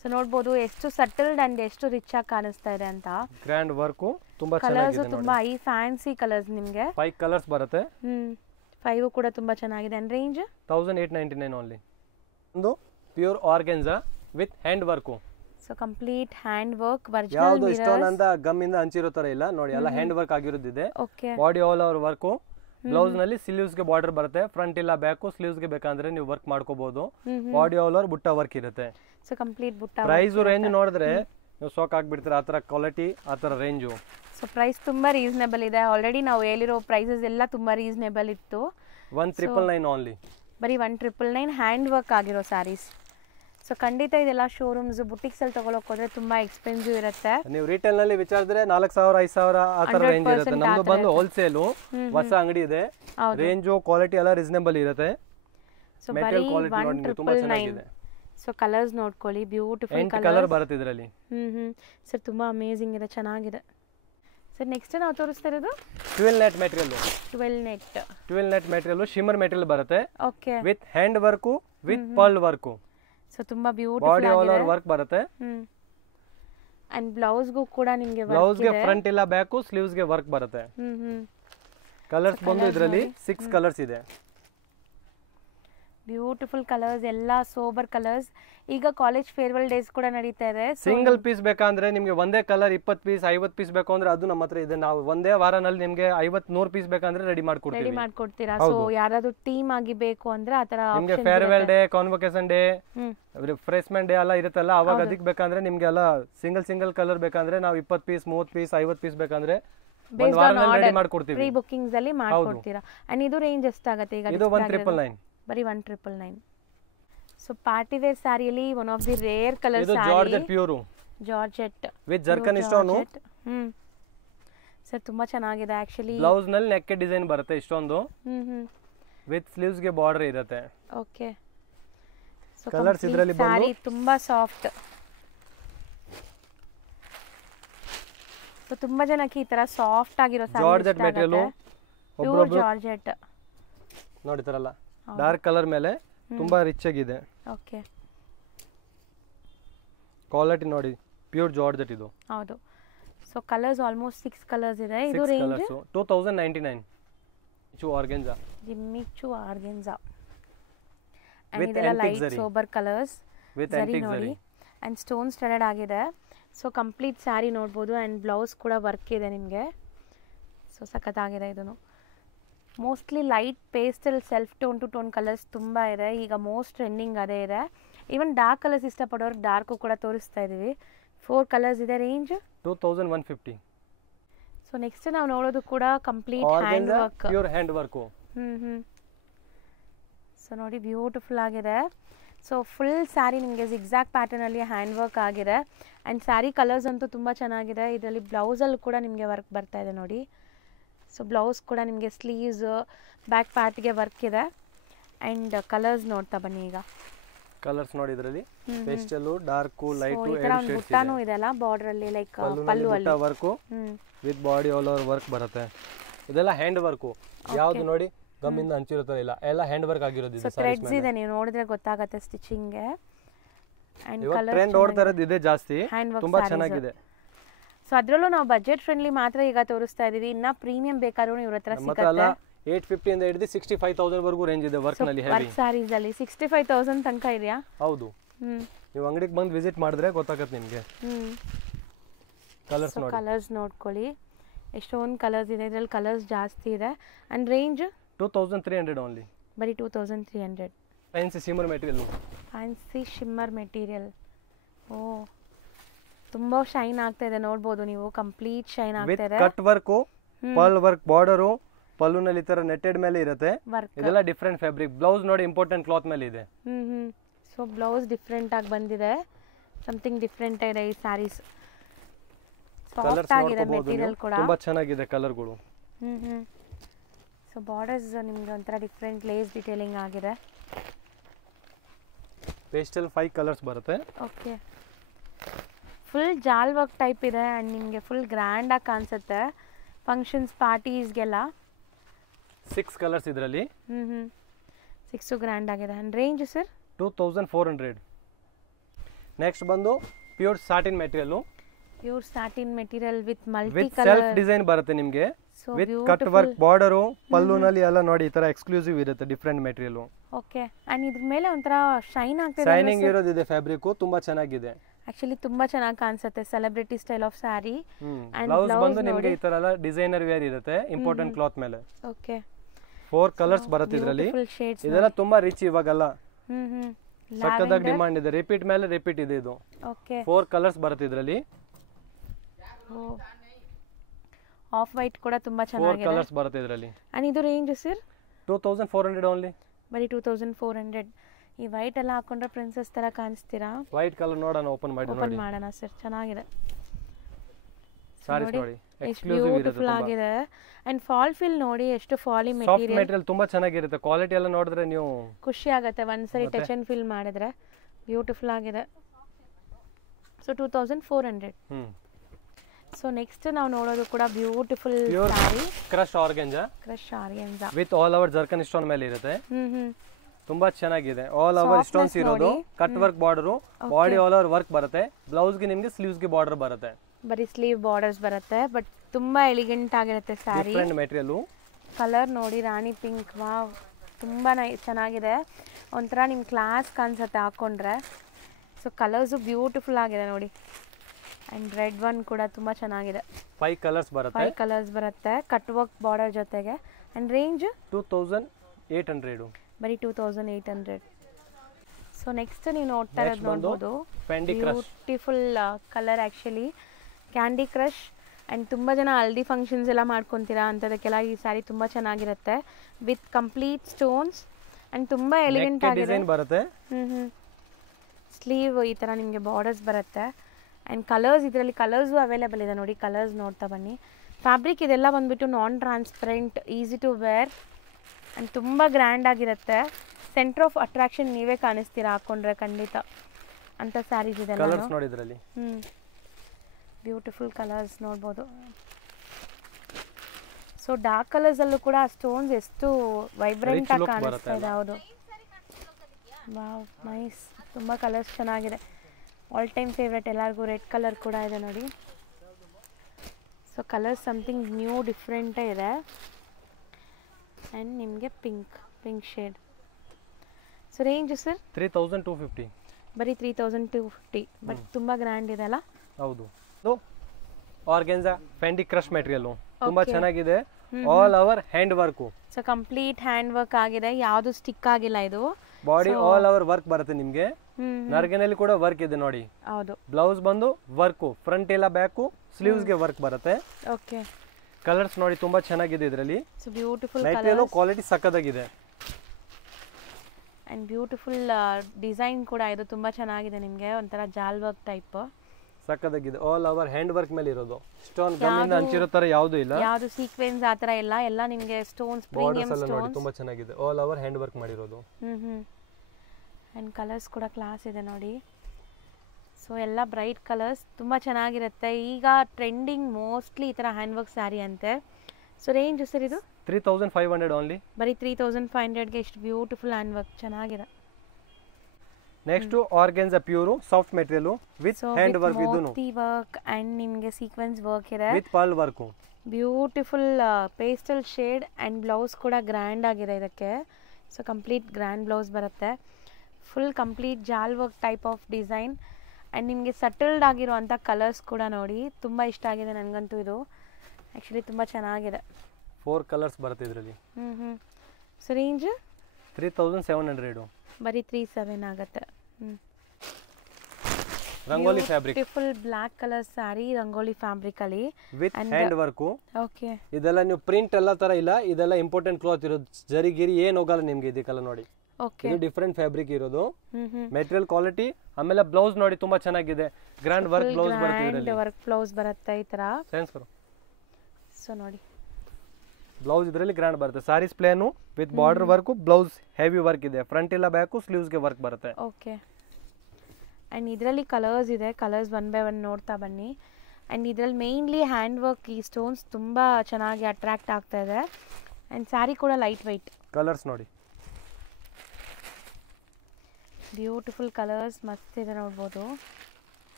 ಸೊ ನೋಡಬಹುದು ಎಷ್ಟು ಸಟಲ್ಡ್ ಅಂಡ್ ಎಷ್ಟು ರಿಚ್ ಆಗಿ ಕಾಣಿಸ್ತಾ ಇದೆ ಅಂತ. ಗ್ರ್ಯಾಂಡ್ ವರ್ಕ್ ತುಂಬಾ ಚೆನ್ನಾಗಿದೆ. ಕಲರ್ಸ್ ತುಂಬಾ ಐ ಫ್ಯಾನ್ಸಿ ಕಲರ್ಸ್ ನಿಮಗೆ. 5 ಕಲರ್ಸ್ ಬರುತ್ತೆ. 5 ಕೂಡ ತುಂಬಾ ಚೆನ್ನಾಗಿದೆ. And range 1899 only. ಒಂದು pure organza with hand work. So complete hand work. Original ಯಾವುದು ಸ್ಟೋನ್ ಅಂತ ಗಮ್ ಇಂದ ಹಂಚಿರೋ ತರ ಇಲ್ಲ ನೋಡಿ. ಎಲ್ಲ ಹ್ಯಾಂಡ್ ವರ್ಕ್ ಆಗಿರೋದಿದೆ. Okay. Body all over work. Blouse ನಲ್ಲಿ ಸ್ಲೀವ್ಸ್ ಗೆ ಬಾರ್ಡರ್ ಬರುತ್ತೆ. ಫ್ರಂಟ್ ಇಲ್ಲ ಬ್ಯಾಕ್ ಸ್ಲೀವ್ಸ್ ಗೆ ಬೇಕಂದ್ರೆ ನೀವು ವರ್ಕ್ ಮಾಡ್ಕೋಬಹುದು. ಬಾಡಿ ಆಲ್ ಓವರ್ ಬುಟ್ಟ ವರ್ಕ್ ಇರುತ್ತೆ. ಸೊ ಕಂಪ್ಲೀಟ್ ಬುಟ್ಟ. ಪ್ರೈಸ್ ರೇಂಜ್ ನೋಡಿದ್ರೆ ನೀವು ಶಾಕ್ ಆಗ್ಬಿಡ್ತೀರಾ. ಆತರ ಕ್ವಾಲಿಟಿ, ಆತರ ರೇಂಜ್. ಸೊ ಪ್ರೈಸ್ ತುಂಬಾ ರೀಸನೇಬಲ್ ಇದೆ. ಆಲ್ರೆಡಿ ನಾವು ಹೇಳಿರೋ ಪ್ರೈಸಸ್ ಎಲ್ಲ ತುಂಬಾ ರೀಸನೇಬಲ್ ಇತ್ತು. 1999 ಓನ್ಲಿ. ಬರೀ 1999 ಹ್ಯಾಂಡ್ ವರ್ಕ್ ಆಗಿರೋ ಸ್ಯಾರೀಸ್. ಸೊ ಖಂಡಿತ ಇದೆಲ್ಲ ಶೋರೂಮ್ಸ್, ಬುಟಿಕ್ಸ್ ಅಲ್ಲಿ ತಗೊಳಕ್ ಹೋದ್ರೆ ತುಂಬಾ ಎಕ್ಸ್ಪೆನ್ಸಿವ್ ಇರುತ್ತೆ. ನೀವು ರಿಟೇಲ್ ನಲ್ಲಿ ವಿಚಾರಿಸಿದ್ರೆ 4000 5000 ಆತರ ರೇಂಜ್ ಇರುತ್ತೆ. ನಮ್ದು ಬಂದು ಹೋಲ್ಸೇಲ್ ಹೊಸ ಅಂಗಡಿ ಇದೆ. ರೇಂಜ್ ಕ್ವಾಲಿಟಿ ಎಲ್ಲ ರೀಸನೇಬಲ್ ಇರುತ್ತೆ. ಸೊ ಬರೀ 1999. ಸೊ ಕಲರ್ಸ್ ನೋಡ್ಕೊಳ್ಳಿ. ಬ್ಯೂಟಿಫುಲ್ ಕಲರ್ ಬರುತ್ತೆ ಇದರಲ್ಲಿ. ಸರ್ ತುಂಬಾ ಅಮೇಜಿಂಗ್ ಇದೆ, ಚೆನ್ನಾಗಿದೆ. ಸರ್ ನೆಕ್ಸ್ಟ್ ನಾವು ತೋರಿಸ್ತಾ ಇರೋದು 12 net material. 12 net material shimmer material ಬರುತ್ತೆ. Okay. With hand work with pearl work. So ತುಂಬಾ beautiful body all over work ಬರುತ್ತೆ. ಅಂಡ್ ಬ್ಲೌಸ್ ಗೂ ಕೂಡ ನಿಮಗೆ ಬ್ಲೌಸ್ ಗೆ ಫ್ರಂಟ್ ಇಲ್ಲ ಬ್ಯಾಕ್ ಸ್ಲೀವ್ಸ್ ಗೆ ವರ್ಕ್ ಬರುತ್ತೆ. ಕಲರ್ಸ್ ಬಂದು ಇದರಲ್ಲಿ 6 ಕಲರ್ಸ್ ಇದೆ. ಬ್ಯೂಟಿಫುಲ್ ಕಲರ್ಸ್, ಎಲ್ಲ ಸೋಬರ್ ಕಲರ್ಸ್. ಈಗ ಕಾಲೇಜ್ ಫೇರ್ವೆಲ್ ಡೇಸ್ ಕೂಡ ನಡೀತಾ ಇದೆ. ಸಿಂಗಲ್ ಪೀಸ್ ಬೇಕಂದ್ರೆ ನಿಮ್ಗೆ ಒಂದೇ ಕಲರ್ 20 ಪೀಸ್ 50 ಪೀಸ್ ಬೇಕು ಅಂದ್ರೆ ಅದು ನಮ್ಮ ಹತ್ರ ಇದೆ. ನಾವು ಒಂದೇ ವಾರನಲ್ಲಿ ನಿಮ್ಗೆ 50-100 ಪೀಸ್ ಬೇಕಂದ್ರೆ ರೆಡಿ ಮಾಡ್ಕೊಡ್ತೀರಾ. ಸೊ ಯಾರಾದ್ರೂ ಟೀಮ್ ಆಗಿ ಬೇಕು ಅಂದ್ರೆ ಆತರ ನಿಮ್ಗೆ farewell day, convocation day, refreshment day ಎಲ್ಲ ಇರುತ್ತಲ್ಲ, ಅವಾಗ ಅದಕ್ಕೆ ಬೇಕಂದ್ರೆ ನಿಮ್ಗೆ ಎಲ್ಲ ಸಿಂಗಲ್ ಕಲರ್ ಬೇಕಂದ್ರೆ ನಾವು 20 ಪೀಸ್ 30 ಪೀಸ್ 50 ಪೀಸ್ ಬೇಕಂದ್ರೆ ಒಂದು ವಾರದಲ್ಲಿ ರೆಡಿ ಮಾಡ್ಕೊಡ್ತೀವಿ. ಪ್ರೀ ಬುಕಿಂಗ್ಸ್ ಅಲ್ಲಿ ಮಾಡ್ಕೊಡ್ತೀರಾ. ಅಂಡ್ ಇದು ರೇಂಜ್ ಎಷ್ಟಾಗುತ್ತೆ ಈಗ? ಇದು 1999. ಬರೀ 1999. ಸೊ ಪಾರ್ಟಿ ವೇರ್ ಸ್ಯಾರಿಯಲ್ಲಿ one of the rare colour ಇದು georgette pure georgette with zircon stone. Sir ತುಂಬಾ ಚೆನ್ನಾಗಿದೆ ಆಕ್ಚುಲಿ. ಬ್ಲೌಸ್ ನಲ್ಲಿ ನೆಕ್ ಡಿಸೈನ್ ಬರುತ್ತೆ ಇಷ್ಟೊಂದು, ವಿತ್ ಸ್ಲೀವ್ಸ್ ಗೆ ಬಾರ್ಡರ್ ಇರುತ್ತೆ. ಓಕೆ. ಸೊ ಕಲರ್ಸ್ ಇದರಲ್ಲಿ ಸ್ಯಾರಿ ತುಂಬಾ ಸಾಫ್ಟ್. ಸೊ ತುಂಬಾ ಜನಕ್ಕೆ ಈ ತರ ಸಾಫ್ಟ್ ಆಗಿರೋ sari georgette material, pure georgette ನೋಡಿತಾರಲ್ಲ ಡಾರ್ಕ್ ಕಲರ್ ಮೇಲೆ ತುಂಬಾ ರಿಚ್ ಆಗಿದೆ. ಓಕೆ. ಕ್ವಾಲಿಟಿ ನೋಡಿ, ಪ್ಯೂರ್ ಜಾರ್ಜೆಟ್ ಇದು. ಹೌದು. ಸೊ ಕಲರ್ಸ್ ಆಲ್ಮೋಸ್ಟ್ 6 ಕಲರ್ಸ್ ಇದೆ. ಇದು ರೇಂಜ್ 2099. ಚು ಆರ್ಗೆನ್ಜಾ, ಜಿಮ್ಮಿಚು ಆರ್ಗೆನ್ಜಾ. ಅಂಡ್ ಇದೆಲ್ಲ light sober colours with antique ಜರಿ ಅಂಡ್ ಸ್ಟೋನ್ ಸ್ಟಡೆಡ್ ಆಗಿದೆ. ಸೊ ಕಂಪ್ಲೀಟ್ ಸ್ಯಾರಿ ನೋಡ್ಬೋದು ಅಂಡ್ ಬ್ಲೌಸ್ ಕೂಡ ವರ್ಕ್ ಇದೆ ನಿಮಗೆ. ಸೊ ಸಖತ್ತಾಗಿದೆ ಇದನ್ನು. Mostly light pastel self tone to tone colours ತುಂಬ ಇದೆ. ಈಗ ಮೋಸ್ಟ್ ಟ್ರೆಂಡಿಂಗ್ ಅದೇ ಇದೆ. ಈವನ್ ಡಾರ್ಕ್ ಕಲರ್ಸ್ ಇಷ್ಟಪಡೋರು ಡಾರ್ಕು ಕೂಡ ತೋರಿಸ್ತಾ ಇದ್ದೀವಿ. 4 ಕಲರ್ಸ್ ಇದೆ. ರೇಂಜ್ 2150. ಸೊ ನೆಕ್ಸ್ಟ್ ನಾವು ನೋಡೋದು ಕೂಡ complete hand work, pure hand work. So ನೋಡಿ ಬ್ಯೂಟಿಫುಲ್ ಆಗಿದೆ. ಸೊ ಫುಲ್ ಸ್ಯಾರಿ ನಿಮಗೆ ಜಿಗ್ಜಾಗ್ ಪ್ಯಾಟರ್ನ್ ಅಲ್ಲಿ ಹ್ಯಾಂಡ್ ವರ್ಕ್ ಆಗಿದೆ ಅಂಡ್ ಸ್ಯಾರಿ ಕಲರ್ಸ್ ಅಂತೂ ತುಂಬ ಚೆನ್ನಾಗಿದೆ. ಇದರಲ್ಲಿ ಬ್ಲೌಸಲ್ಲಿ ಕೂಡ ನಿಮಗೆ ವರ್ಕ್ ಬರ್ತಾ ಇದೆ ನೋಡಿ. ಸೊ ಬ್ಲೌಸ್ ಕೂಡ ನಿಮಗೆ ಸ್ಲೀವ್ಸ್ ಬ್ಯಾಕ್ ಪಾರ್ಟ್ಗೆ ವರ್ಕ್ ಇದೆ ಅಂಡ್ ಕಲರ್ಸ್ ನೋಡ್ತಾ ಬನ್ನಿ. ಈಗ ಕಲರ್ಸ್ ನೋಡಿ, ಇದರಲ್ಲಿ ಪೇಸ್ಟಲ್, ಡಾರ್ಕ್, ಲೈಟ್, ಈ ತರ ಒಂದು ಬುಟ್ಟಾನು ಇದೆಲ್ಲ ಬಾರ್ಡರ್ ಅಲ್ಲಿ, ಲೈಕ್ ಪಲ್ಲು ಅಲ್ಲಿ work with body all over work ಬರುತ್ತೆ. ಇದೆಲ್ಲ ಹ್ಯಾಂಡ್ ವರ್ಕ್. ಯಾವುದು ನೋಡಿ ಗಮ್ಮಿಂದ ಹಂಚಿರುತ್ತದೆ ಇಲ್ಲ, ಎಲ್ಲ ಹ್ಯಾಂಡ್ ವರ್ಕ್ ಆಗಿರೋದು. ಸೊ ಥ್ರೆಡ್ಸ್ ಇದೆ, ನೀವು ನೋಡಿದ್ರೆ ಗೊತ್ತಾಗುತ್ತೆ ಸ್ಟಿಚಿಂಗ್ ಗೆ. ಅಂಡ್ ಕಲರ್ ಟ್ರೆಂಡ್ ಓಡ್ತಾ ಇರೋದು ಇದೆ ಜಾಸ್ತಿ, ತುಂಬಾ ಚೆನ್ನಾಗಿದೆ. ಸೊ ಅದರಲ್ಲೂ ನಾವು ಬಜೆಟ್ ಫ್ರೆಂಡ್ಲಿ ಮಾತ್ರ ಈಗ ತೋರಿಸ್ತಾ ಇದೀವಿ. ಇನ್ನ ಪ್ರೀಮಿಯಂ ಬೇಕಾದ್ರೂ ಇವ್ರ ಹತ್ರ ಸಿಗುತ್ತೆ. 850 ಇಂದ ಹಿಡಿದು 65000 ವರೆಗೂ ರೇಂಜ್ ಇದೆ ವರ್ಕ್ ನಲ್ಲಿ. ಹೆವಿ ಸ್ಯಾರೀಸ್ ಅಲ್ಲಿ 65000 ತನಕ ಇದೆಯಾ? ಹೌದು. ನೀವು ಅಂಗಡಿಗೆ ಬಂದು ವಿಸಿಟ್ ಮಾಡಿದ್ರೆ ಗೊತ್ತಾಗುತ್ತೆ ನಿಮಗೆ. ಕಲರ್ಸ್ ನೋಡಿ, ಕಲರ್ಸ್ ನೋಡ್ಕೊಳ್ಳಿ, ಎಷ್ಟೊಂದು ಕಲರ್ಸ್ ಇದೆ. ಇದರಲ್ಲಿ ಕಲರ್ಸ್ ಜಾಸ್ತಿ ಇದೆ. And range 2300 only. ಬರೀ 2300. Fancy shimmer material. Fancy shimmer material. ಓ, ತುಂಬಾ ಶೈನ್ ಆಗ್ತಾ ಇದೆ, ನೋಡಬಹುದು ನೀವು. ಕಂಪ್ಲೀಟ್ ಶೈನ್ ಆಗ್ತಾ ಇದೆ. Cut work, pearl work, border, ಪಲ್ಲುನಲ್ಲಿ ಈ ತರ ನೆಟ್ಟೆಡ್ ಮೇಲೆ ಇರುತ್ತೆ. ಇದೆಲ್ಲ ಡಿಫರೆಂಟ್ ಫ್ಯಾಬ್ರಿಕ್. ಬ್ಲೌಸ್ ನೋಡಿ ಇಂಪಾರ್ಟೆಂಟ್ ಕ್ಲಾತ್ ಮೇಲೆ ಇದೆ. ಸೊ ಬ್ಲೌಸ್ ಡಿಫರೆಂಟ್ ಆಗಿ ಬಂದಿದೆ, ಸಮಥಿಂಗ್ ಡಿಫರೆಂಟ್ ಇದೆ ಈ ಸ್ಯಾರೀಸ್. ಸಾಫ್ಟ್ ಆಗಿದೆ ಮೆಟೀರಿಯಲ್ ಕೂಡ, ತುಂಬಾ ಚೆನ್ನಾಗಿದೆ ಕಲರ್ಗಳು. ಸೊ ಬಾರ್ಡರ್ಸ್ ನಿಮಗೆ ಒಂಥರ ಡಿಫರೆಂಟ್ ಲೇಸ್ ಡಿಟೇಲಿಂಗ್ ಆಗಿದೆ. ಪೇಸ್ಟಲ್ 5 ಕಲರ್ಸ್ ಬರುತ್ತೆ. ಓಕೆ. ಫುಲ್ ಜಾಲ್ ವರ್ಕ್ ಟೈಪ್ ಇದೆ ಅಂಡ್ ನಿಮಗೆ ಫುಲ್ ಗ್ರ್ಯಾಂಡ್ ಆಗಿ ಕಾಣಿಸುತ್ತೆ ಫಂಕ್ಷನ್ಸ್ ಪಾರ್ಟೀಸ್ಗೆಲ್ಲ. 6 ಕಲರ್ಸ್ ಇದರಲ್ಲಿ. 6 ಗ್ರ್ಯಾಂಡ್ ಆಗಿದೆ. And range sir 2400. ನೆಕ್ಸ್ಟ್ ಬಂದು pure satin material. Pure satin material with multi colour, self design ಬರುತ್ತೆ ನಿಮಗೆ. ವಿತ್ ಕಟ್ ವರ್ಕ್, ಬಾರ್ಡರ್, ಪಲ್ಲುನಲ್ಲಿ ಎಲ್ಲ ನೋಡಿ ಈ ತರ ಎಕ್ಸ್ಕ್ಲೂಸಿವ್ ಇರುತ್ತೆ, ಡಿಫರೆಂಟ್ ಮೆಟೀರಿಯಲ್. ಓಕೆ. ಅಂಡ್ ಇದ್ರ ಮೇಲೆ ಒಂಥರ ಶೈನ್ ಆಗ್ತಿದೆ, ಶೈನಿಂಗ್ ಇರೋದಿದೆ. ಫ್ಯಾಬ್ರಿಕ್ ತುಂಬಾ ಚೆನ್ನಾಗಿದೆ. ಆಕ್ಚುಲಿ ತುಂಬಾ ಚೆನ್ನಾಗಿ ಕಾಣಿಸುತ್ತೆ, celebrity style of sari. And blouse ಬಂದು ನಿಮಗೆ ಈ ತರ ಎಲ್ಲ ಡಿಸೈನರ್ ವೇರ್ ಇರುತ್ತೆ, ಇಂಪಾರ್ಟೆಂಟ್ ಕ್ಲಾತ್ ಮೇಲೆ. ಓಕೆ. 4 ಕಲರ್ಸ್ ಬರುತ್ತೆ ಇದರಲ್ಲಿ. ಇದೆಲ್ಲ ತುಂಬಾ ರಿಚ್ ಇವಾಗೆಲ್ಲ. ಸಕ್ಕತ್ತಾಗಿ ಡಿಮಾಂಡ್ ಇದೆ. ರಿಪೀಟ್ ಮೇಲೆ ರಿಪೀಟ್ ಇದೆ ಇದು. ಓಕೆ. 4 ಕಲರ್ಸ್ ಬರುತ್ತೆ ಇದರಲ್ಲಿ. ಆಫ್ ವೈಟ್ ಕೂಡ ತುಂಬಾ ಚೆನ್ನಾಗಿದೆ. 4 ಕಲರ್ಸ್ ಬರುತ್ತೆ ಇದರಲ್ಲಿ. ಅಂಡ್ ಇದು ರೇಂಜ್ ಸರ್ 2400 ಓನ್ಲಿ. ಬರೀ 2400. ಈ ವೈಟ್ ಎಲ್ಲ ಹಾಕೊಂಡ್ರೆ ಪ್ರಿನ್ಸೆಸ್ ತರ ಕಾಣಿಸ್ತೀರಾ. ವೈಟ್ ಕಲರ್ ನೋಡೋಣ, ಓಪನ್ ಮಾಡಿ ನೋಡಿ. ಓಪನ್ ಮಾಡೋಣ ಸರ್, ಚೆನ್ನಾಗಿದೆ. ಸಾರೀಸ್ ನೋಡಿ, ಎಕ್ಸ್ಕ್ಲೂಸಿವ್ ಬ್ಯೂಟಿಫುಲ್ ಆಗಿದೆ. ಅಂಡ್ ಫಾಲ್ ಫಿಲ್ ನೋಡಿ, ಎಷ್ಟು ಫಾಲಿ ಮೆಟೀರಿಯಲ್. ಸಾಫ್ಟ್ ಮೆಟೀರಿಯಲ್ ತುಂಬಾ ಚೆನ್ನಾಗಿರುತ್ತೆ. ಕ್ವಾಲಿಟಿ ಎಲ್ಲ ನೋಡಿದ್ರೆ ನೀವು ಖುಷಿ ಆಗುತ್ತೆ ಒಂದ್ಸರಿ ಟಚ್ ಅಂಡ್ ಫೀಲ್ ಮಾಡಿದ್ರೆ. ಬ್ಯೂಟಿಫುಲ್ ಆಗಿದೆ. ಸೊ 2400. ಸೊ ನೆಕ್ಸ್ಟ್ ನಾವು ನೋಡೋದು ಕೂಡ beautiful sari, crush organza. Crush organza with all over ಜರ್ಕನ್ stone ಮೇಲೆ ಇರುತ್ತೆ. ತುಂಬಾ ಚೆನ್ನಾಗಿದೆ. ಆಲ್ ಓವರ್ ಸ್ಟೋನ್ಸ್ ಇರೋದು, cut work, border, body all over work ಬರುತ್ತೆ. ಬ್ಲೌಸ್ ಗೆ ನಿಮಗೆ ಸ್ಲೀವ್ಸ್ ಗೆ ಬಾರ್ಡರ್ ಬರುತ್ತೆ. ಬರೀ ಸ್ಲೀವ್ ಬಾರ್ಡರ್ಸ್ ಬರುತ್ತೆ, ಬಟ್ ತುಂಬಾ ಎಲಿಗೆಂಟ್ ಆಗಿರುತ್ತೆ ಸ್ಯಾರಿ. Different material. ಕಲರ್ ನೋಡಿ, ರಾಣಿ ಪಿಂಕ್. ವಾವ್, ತುಂಬಾ ಚೆನ್ನಾಗಿದೆ. ಒಂಥರ ನಿಮ್ ಕ್ಲಾಸ್ ಕಾಣಿಸುತ್ತೆ ಹಾಕೊಂಡ್ರೆ. ಸೊ ಕಲರ್ಸು ಬ್ಯೂಟಿಫುಲ್ ಆಗಿದೆ ನೋಡಿ. ಅಂಡ್ ರೆಡ್ ಒನ್ ಕೂಡ ತುಂಬಾ ಚೆನ್ನಾಗಿದೆ. 5 ಕಲರ್ಸ್ ಬರುತ್ತೆ. 5 ಕಲರ್ಸ್ ಬರುತ್ತೆ, ಕಟ್ ವರ್ಕ್ ಬಾರ್ಡರ್ ಜೊತೆಗೆ. And range 2800. ಬರೀ 2800. ಸೊ ನೆಕ್ಸ್ಟ್ ನೀವು ನೋಡ್ತಾ ಇರೋದು ನೋಡ್ಬೋದು, beautiful colour actually candy crush. And ತುಂಬ ಜನ ಹಲ್ದಿ ಫಂಕ್ಷನ್ಸ್ ಎಲ್ಲ ಮಾಡ್ಕೊತೀರಾ ಅಂಥದಕ್ಕೆಲ್ಲ ಈ ಸ್ಯಾರಿ ತುಂಬ ಚೆನ್ನಾಗಿರುತ್ತೆ. ವಿತ್ ಕಂಪ್ಲೀಟ್ ಸ್ಟೋನ್ಸ್ ಅಂಡ್ ತುಂಬಾ ಎಲಿಗೆಂಟ್ ಆಗಿದೆ. ಡಿಸೈನ್ ಬರುತ್ತೆ. ಸ್ಲೀವ್ ಈ ತರ ನಿಮಗೆ ಬಾರ್ಡರ್ಸ್ ಬರುತ್ತೆ. ಅಂಡ್ ಕಲರ್ಸ್ ಇದರಲ್ಲಿ ಕಲರ್ಸು ಅವೈಲೇಬಲ್ ಇದೆ ನೋಡಿ. ಕಲರ್ಸ್ ನೋಡ್ತಾ ಬನ್ನಿ. ಫ್ಯಾಬ್ರಿಕ್ ಇದೆಲ್ಲ ಬಂದ್ಬಿಟ್ಟು non transparent, easy to wear and ತುಂಬ ಗ್ರ್ಯಾಂಡ್ ಆಗಿರುತ್ತೆ. ಸೆಂಟರ್ ಆಫ್ ಅಟ್ರಾಕ್ಷನ್ ನೀವೇ ಕಾಣಿಸ್ತೀರಾ ಹಾಕೊಂಡ್ರೆ ಖಂಡಿತ ಅಂತ ಸ್ಯಾರೀಸ್ ಇದೆಲ್ಲ. ಕಲರ್ಸ್ ನೋಡಿ ಇದರಲ್ಲಿ. ಬ್ಯೂಟಿಫುಲ್ ಕಲರ್ಸ್ ನೋಡ್ಬೋದು. ಸೊ ಡಾರ್ಕ್ ಕಲರ್ಸ್ ಅಲ್ಲೂ ಕೂಡ ಸ್ಟೋನ್ಸ್ ಎಷ್ಟು ವೈಬ್ರೆಂಟ್ ಆಗಿ ಕಾಣಿಸ್ತಾ ಇದೆ. ಹೌದು, ವಾವ್ ನೈಸ್. ತುಂಬ ಕಲರ್ಸ್ ಚೆನ್ನಾಗಿದೆ. ಆಲ್ ಟೈಮ್ ಫೇವ್ರೆಟ್ ಎಲ್ಲರಿಗೂ ರೆಡ್ ಕಲರ್ ಕೂಡ ಇದೆ ನೋಡಿ. ಸೊ ಕಲರ್ ಸಮಥಿಂಗ್ ನ್ಯೂ ಡಿಫ್ರೆಂಟೇ ಇದೆ. ಆ್ಯಂಡ್ ನಿಮಗೆ pink shade. So range sir 3250. ಬರೀ 3250. ಬಟ್ ತುಂಬ ಗ್ರ್ಯಾಂಡ್ ಇದೆ ಅಲ್ಲ. ಹೌದು. ಆರ್ಗೆನ್ಜಾ ಫ್ಯಾಂಡಿ ಕ್ರಶ್ ಮೆಟೀರಿಯಲ್ ತುಂಬಾ ಚೆನ್ನಾಗಿದೆ. All over hand work. So complete hand work ಆಗಿದೆ, ಯಾವುದು ಸ್ಟಿಕ್ ಆಗಿಲ್ಲ ಇದು. ಬಾಡಿ ಆಲ್ ಓವರ್ ವರ್ಕ್ ಬರುತ್ತೆ ನಿಮಗೆ. ನರ್ಗೆನಲ್ಲಿ ಕೂಡ ವರ್ಕ್ ಇದೆ ನೋಡಿ. ಹೌದು. ಬ್ಲೌಸ್ ಬಂದು ವರ್ಕ್, ಫ್ರಂಟ್ ಎಲ್ಲ ಬ್ಯಾಕ್ ಸ್ಲೀವ್ಸ್ ಗೆ ವರ್ಕ್ ಬರುತ್ತೆ. ಓಕೆ. ಕಲರ್ಸ್ ನೋಡಿ ತುಂಬಾ ಚೆನ್ನಾಗಿದೆ ಇದರಲ್ಲಿ. ಸೊ ಬ್ಯೂಟಿಫುಲ್ ಮೆಟೀರಿಯಲ್ ಕ್ವಾಲಿಟಿ ಸಕ್ಕತ್ತಾಗಿದೆ. ಅಂಡ್ ಬ್ಯೂಟಿಫುಲ್ ಡಿಸೈನ್ ಕೂಡ ಇದು ತುಂಬಾ ಚೆನ್ನಾಗಿದೆ. ನಿಮಗೆ ಒಂಥರ ಜಾಲ್ ವರ್ಕ್ ಟೈಪ್ ಸಕ್ಕತ್ತಾಗಿದೆ. ಆಲ್ ಓವರ್ ಹ್ಯಾಂಡ್ ವರ್ಕ್ ಮೇಲೆ ಇರೋದು. ಸ್ಟೋನ್ ಗಮ್ಮಿಂದ ಹಂಚಿರೋ ತರ ಯಾವುದು ಇಲ್ಲ, ಯಾವುದು ಸೀಕ್ವೆನ್ಸ್ ಆ ತರ ಇಲ್ಲ. ಎಲ್ಲ ನಿಮಗೆ ಸ್ಟೋನ್ಸ್, ಪ್ರೀಮಿಯಂ ಸ್ಟೋನ್ಸ್ ತುಂಬಾ ಚೆನ್ನಾಗಿದೆ. ಆಲ್ ಓವರ್ ಹ್ಯಾಂಡ್ ವರ್ಕ್ ಮಾಡಿರೋದು. ಅಂಡ್ ಕಲರ್ಸ್ ಕೂಡ ಕ್ಲಾಸ್ ಇದೆ ನೋಡಿ. ಸೊ ಎಲ್ಲ ಬ್ರೈಟ್ ಕಲರ್ಸ್ ತುಂಬಾ ಚೆನ್ನಾಗಿರುತ್ತೆ. ಈಗ ಟ್ರೆಂಡಿಂಗ್ ಮೋಸ್ಟ್ಲಿ ಈ ತರ ಹ್ಯಾಂಡ್ ವರ್ಕ್ ಸ್ಯಾರಿ ಅಂತೆ. ಸೊ ರೇಂಜ್ ಸರ್ ಇದು 3500 ಓನ್ಲಿ. ಬರೀ 3500 ಗೆ ಇಷ್ಟು ಬ್ಯೂಟಿಫುಲ್ ಹ್ಯಾಂಡ್ ವರ್ಕ್ ಚೆನ್ನಾಗಿದೆ. Next organza pure soft material with hand work ಇದನ್ನು ಮೋತಿ ವರ್ಕ್ ಅಂಡ್ ನಿಮಗೆ ಸೀಕ್ವೆನ್ಸ್ ವರ್ಕ್ ಇದೆ with pearl work. Beautiful pastel shade and blouse ಕೂಡ ಗ್ರ್ಯಾಂಡ್ ಆಗಿದೆ ಇದಕ್ಕೆ. ಸೊ ಕಂಪ್ಲೀಟ್ ಗ್ರ್ಯಾಂಡ್ ಬ್ಲೌಸ್ ಬರುತ್ತೆ. ಫುಲ್ ಕಂಪ್ಲೀಟ್ ಜಾಲ್ work type of design and ನಿಮಗೆ ಸಟಲ್ಡ್ ಆಗಿರುವಂಥ ಕಲರ್ಸ್ ಕೂಡ ನೋಡಿ. ತುಂಬ ಇಷ್ಟ ಆಗಿದೆ ನನಗಂತೂ ಇದು. ಆ್ಯಕ್ಚುಲಿ ತುಂಬ ಚೆನ್ನಾಗಿದೆ. 4 ಕಲರ್ಸ್ ಬರುತ್ತೆ ಇದರಲ್ಲಿ. So range 3700. ಬರೀ 37 ಆಗುತ್ತೆ. Rangoli fabric, beautiful black colour sari rangoli fabric ಅಲ್ಲಿ ವಿತ್ ಹ್ಯಾಂಡ್ ವರ್ಕ್. ಓಕೆ. ಇದೆಲ್ಲ ನೀವು ಪ್ರಿಂಟ್ ಎಲ್ಲ ತರ ಇಲ್ಲ, ಇದೆಲ್ಲ ಇಂಪಾರ್ಟೆಂಟ್ ಕ್ಲಾತ್ ಇರೋದು. ಜರಿಗಿರಿ ಏನು ಹೋಗಲ್ಲ ನಿಮ್ಗೆ ಇದಕ್ಕೆಲ್ಲ ನೋಡಿ. ಓಕೆ. ಇದು ಡಿಫರೆಂಟ್ ಫ್ಯಾಬ್ರಿಕ್ ಇರೋದು. Material quality. ಆಮೇಲೆ ಬ್ಲೌಸ್ ನೋಡಿ ತುಂಬಾ ಚೆನ್ನಾಗಿದೆ. ಗ್ರ್ಯಾಂಡ್ ವರ್ಕ್ ಬ್ಲೌಸ್ ಬರುತ್ತೆ ಇದರಲ್ಲಿ. ವರ್ಕ್ ಬ್ಲೌಸ್ ಬರುತ್ತೆ ಈ ತರ. ಸೆನ್ಸ್ ಕರೋ. ಸೊ ನೋಡಿ ಬ್ಲೌಸ್ ಇದರಲ್ಲಿ ಗ್ರ್ಯಾಂಡ್ ಬರುತ್ತೆ. Saris plain with border work, blouse heavy work ಇದೆ. ಫ್ರಂಟ್ ಇಲ್ಲ ಬ್ಯಾಕ್ ಸ್ಲೀವ್ಸ್ ಗೆ ವರ್ಕ್ ಬರುತ್ತೆ. ಓಕೆ. ಅಂಡ್ ಇದರಲ್ಲಿ ಕಲರ್ಸ್ ಇದೆ. ಕಲರ್ಸ್ ಒನ್ ಬೈ ಒನ್ ನೋಡ್ತಾ ಬನ್ನಿ. ಅಂಡ್ ಇದರಲ್ಲಿ ಮೇನ್ಲಿ ಹ್ಯಾಂಡ್ ವರ್ಕ್, ಈ ಸ್ಟೋನ್ಸ್ ತುಂಬಾ ಚೆನ್ನಾಗಿ ಅಟ್ರಾಕ್ಟ್ ಆಗ್ತಾ ಇದೆ. ಅಂಡ್ ಸ್ಯಾರಿ ಕೂಡ ಲೈಟ್ ವೈಟ್. ಕಲರ್ಸ್ ನೋಡಿ ಬ್ಯೂಟಿಫುಲ್ ಕಲರ್ಸ್ ಮಸ್ತ್ ಇದೆ ನೋಡ್ಬೋದು.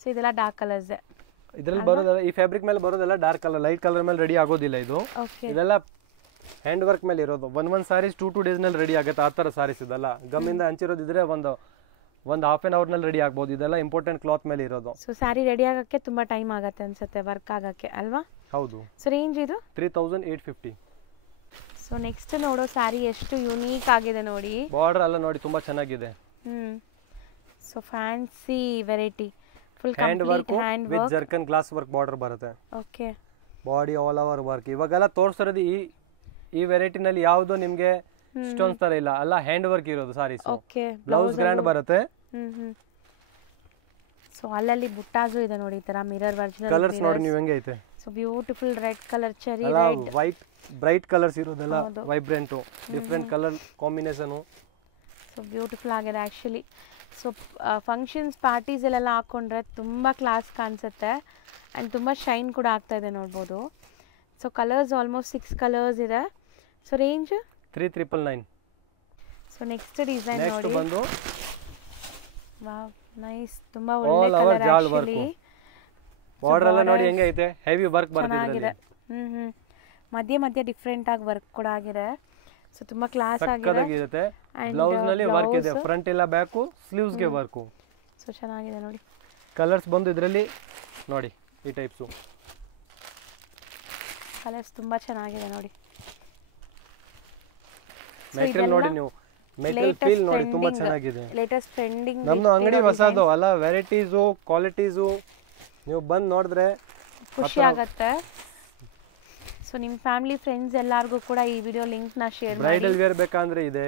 ಸೊ ಇದೆಲ್ಲ ಡಾರ್ಕ್ ಕಲರ್ಸ್. ಇದರಲ್ಲಿ ಬರೋದಲ್ಲ, ಈ ಫ್ಯಾಬ್ರಿಕ್ ಮೇಲೆ ಬರೋದೆಲ್ಲ ಡಾರ್ಕ್ ಕಲರ್, ಲೈಟ್ ಕಲರ್ ಮೇಲೆ ರೆಡಿ ಆಗೋದಿಲ್ಲ ಇದು. ಇದೆಲ್ಲ ಹ್ಯಾಂಡ್ ವರ್ಕ್ ಮೇಲೆ ಇರೋದು. ಒಂದ್ ಸಾರೀಸ್ 2 ಡೇಸ್ ನಲ್ಲಿ ರೆಡಿ ಆಗುತ್ತೆ. ಆ ತರ ಸಾರೀಸ್ ಇದೆಲ್ಲ ಗಮ್ಮಿಂದ ಹಂಚಿರೋದಿದ್ರೆ ಒಂದು ಹಾಫ್ ಆನ್ ಅವರ್ ನಲ್ಲಿ ರೆಡಿ ಆಗ್ಬೋದು. ಇದೆಲ್ಲ ಇಂಪಾರ್ಟೆಂಟ್ ಕ್ಲಾತ್ ಮೇಲೆ ಇರೋದು. ಸೊ ಸ್ಯಾರಿ ರೆಡಿ ಆಗಕ್ಕೆ ತುಂಬಾ ಟೈಮ್ ಆಗುತ್ತೆ ಅನ್ಸುತ್ತೆ ವರ್ಕ್ ಆಗಕ್ಕೆ ಅಲ್ವಾ? ಹೌದು. ಸೊ ರೇಂಜ್ ಇದು 3850. ಸೊ ನೆಕ್ಸ್ಟ್ ನೋಡೋ ಸ್ಯಾರಿ ಎಷ್ಟು ಯುನೀಕ್ ಆಗಿದೆ ನೋಡಿ. ಬಾರ್ಡರ್ ಎಲ್ಲ ನೋಡಿ ತುಂಬಾ ಚೆನ್ನಾಗಿದೆ. So fancy variety. Full hand work hand with work. ಜರ್ಕನ್ ಗ್ಲಾಸ್ ವರ್ಕ್ ಬಾರ್ಡರ್ ಬರುತ್ತೆ. Okay. Body all over work. ಇವಾಗೆಲ್ಲ ತೋರಿಸ್ತಿರೋದು ಈ ವೆರೈಟಿ ನಲ್ಲಿ ಯಾವ್ದು ನಿಮ್ಗೆ ಸ್ಟೋನ್ಸ್ ತರ ಇಲ್ಲ, ಅಲ್ಲ ಹ್ಯಾಂಡ್ ವರ್ಕ್ ಇರೋದು ಸಾರೀಸ್. ಓಕೆ. ಬ್ಲೌಸ್ ಗ್ರ್ಯಾಂಡ್ ಬರುತ್ತೆ. ಸೊ ಅಲ್ಲಲ್ಲಿ ಬುಟ್ಟಾಸು ಇದೆ ನೋಡಿ ಈ ತರ ಮಿರರ್ ವರ್ಜಿನಲ್. ಕಲರ್ಸ್ ನೋಡಿ ನೀವು ಹೆಂಗೆ ಐತೆ. So beautiful red colour, cherry ಅಲ್ಲ ರೆಡ್, ವೈಟ್ ಬ್ರೈಟ್ ಕಲರ್ಸ್ ಇರೋದೆಲ್ಲ vibrant different colour combination. So beautiful ಆಗಿದೆ ಆ್ಯಕ್ಚುಲಿ. ಸೊ ಫಂಕ್ಷನ್ಸ್ ಪಾರ್ಟೀಸ್ ಎಲ್ಲ ಹಾಕ್ಕೊಂಡ್ರೆ ತುಂಬ ಕ್ಲಾಸ್ ಕಾಣಿಸುತ್ತೆ ಆ್ಯಂಡ್ ತುಂಬ ಶೈನ್ ಕೂಡ ಆಗ್ತಾ ಇದೆ ನೋಡ್ಬೋದು. ಸೊ ಕಲರ್ಸ್ ಆಲ್ಮೋಸ್ಟ್ 6 ಕಲರ್ಸ್ ಇದೆ. So range 3999. So next design ನೋಡಿ. ಬಂದು ವಾವ್ ನೈಸ್. ತುಂಬಾ ಒಳ್ಳೆ ಕಲರ್ ಆಕ್ಚುಲಿ. ಬಾರ್ಡರ್ ಎಲ್ಲ ನೋಡಿ ಹೆಂಗೆ ಐತೆ, ಹೆವಿ ವರ್ಕ್ ಚೆನ್ನಾಗಿದೆ. ಮಧ್ಯ ಮಧ್ಯ ಡಿಫರೆಂಟ್ ಆಗಿ ವರ್ಕ್ ಕೂಡ ಆಗಿದೆ. ಸೊ ತುಂಬಾ ಕ್ಲಾಸ್ ಆಗಿದೆ. ಬ್ಲೌಸ್ ನಲ್ಲಿ ವರ್ಕ್ ಇದೆ, ಫ್ರಂಟ್ ಇಲ್ಲ ಬ್ಯಾಕ್ ಸ್ಲೀವ್ಸ್ ಗೆ ವರ್ಕ್. ಸೊ ಚೆನ್ನಾಗಿದೆ ನೋಡಿ. ಕಲರ್ಸ್ ಬಂದು ಇದರಲ್ಲಿ ನೋಡಿ ಈ ಟೈಪ್ಸ್ ಕಲರ್ಸ್ ತುಂಬಾ ಚೆನ್ನಾಗಿದೆ ನೋಡಿ. ಮೆಟೀರಿಯಲ್ ನೋಡಿ ನೀವು, ಮೆಟೀರಿಯಲ್ ಫೀಲ್ ನೋಡಿ ತುಂಬಾ ಚೆನ್ನಾಗಿದೆ. Latest trending. ನಮ್ದು ಅಂಗಡಿ ಹೊಸದು ಅಲ್ಲ, ವೆರೈಟೀಸ್ ಕ್ವಾಲಿಟೀಸ್ ನೀವು ಬಂದು ನೋಡಿದ್ರೆ ಖುಷಿ ಆಗುತ್ತೆ. ಸೊ ನಿಮ್ಮ ಫ್ಯಾಮಿಲಿ ಫ್ರೆಂಡ್ಸ್ ಎಲ್ಲರಿಗೂ ಕೂಡ ಈ ವಿಡಿಯೋ ಲಿಂಕ್ನ ಶೇರ್ ಮಾಡಿ. ಬ್ರೈಡಲ್ ವೇರ್ ಬೇಕಂದ್ರೆ ಇದೆ,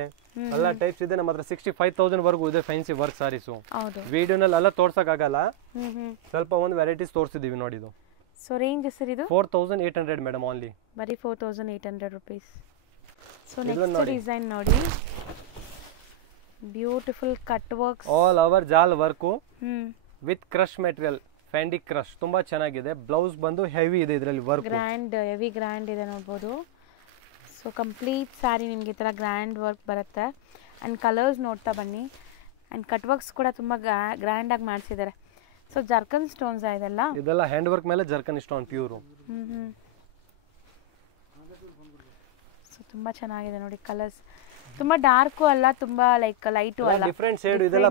ಎಲ್ಲ ಟೈಪ್ಸ್ ಇದೆ ನಮ್ಮ ಹತ್ರ. 65,000 ವರ್ಗೂ ಇದೆ ಫ್ಯಾನ್ಸಿ ವರ್ಕ್ ಸಾರೀಸು. ಹೌದು, ವಿಡಿಯೋನಲ್ಲಿ ಎಲ್ಲ ತೋರ್ಸಕ್ಕಾಗಲ್ಲ, ಸ್ವಲ್ಪ ಒಂದು ವೆರೈಟೀಸ್ ತೋರಿಸಿದೀವಿ ನೋಡಿ. ಇದು ಸೊ ರೇಂಜ್ ಸರ್ ಇದು 4,800 ಮೇಡಮ್ ಓನ್ಲಿ, ಬರೀ 4,800 rupees. ಸೊ ನೆಕ್ಸ್ಟ್ ಡಿಸೈನ್ ನೋಡಿ, beautiful cut works all over ಜಾಲ್ ವರ್ಕು ವಿತ್ ಕ್ರಶ್ ಮೆಟೀರಿಯಲ್, ಫ್ಯಾಂಡಿ ಕ್ರಶ್, ತುಂಬಾ ಚೆನ್ನಾಗಿದೆ. ಬ್ಲೌಸ್ ಬಂದು ಹೆವಿ ಇದೆ ಇದರಲ್ಲಿ ವರ್ಕ್, ಗ್ರ್ಯಾಂಡ್ ಹೆವಿ ಗ್ರ್ಯಾಂಡ್ ಇದೆ ನೋಡ್ಬೋದು. ಸೊ ಕಂಪ್ಲೀಟ್ ಸ್ಯಾರಿ ನಿಮಗೆ ಈ ಥರ ಗ್ರ್ಯಾಂಡ್ ವರ್ಕ್ ಬರುತ್ತೆ. ಆ್ಯಂಡ್ ಕಲರ್ಸ್ ನೋಡ್ತಾ ಬನ್ನಿ. ಆ್ಯಂಡ್ ಕಟ್ ವರ್ಕ್ಸ್ ಕೂಡ ತುಂಬ ಗ್ರ್ಯಾಂಡಾಗಿ ಮಾಡಿಸಿದ್ದಾರೆ. ಸೊ ಜರ್ಕನ್ ಸ್ಟೋನ್ಸ್ ಇದೆಲ್ಲ ಹ್ಯಾಂಡ್ ವರ್ಕ್ ಮೇಲೆ ಜರ್ಕನ್ ಸ್ಟೋನ್ ಪ್ಯೂರು. ಸೊ ತುಂಬ ಚೆನ್ನಾಗಿದೆ ನೋಡಿ. ಕಲರ್ಸ್ ತುಂಬ ಡಾರ್ಕು ಅಲ್ಲ, ತುಂಬ ಲೈಕ್ ಲೈಟು ಅಲ್ಲ, ಡಿಫರೆಂಟ್ ಶೇಡ್ ಇದೆಲ್ಲ.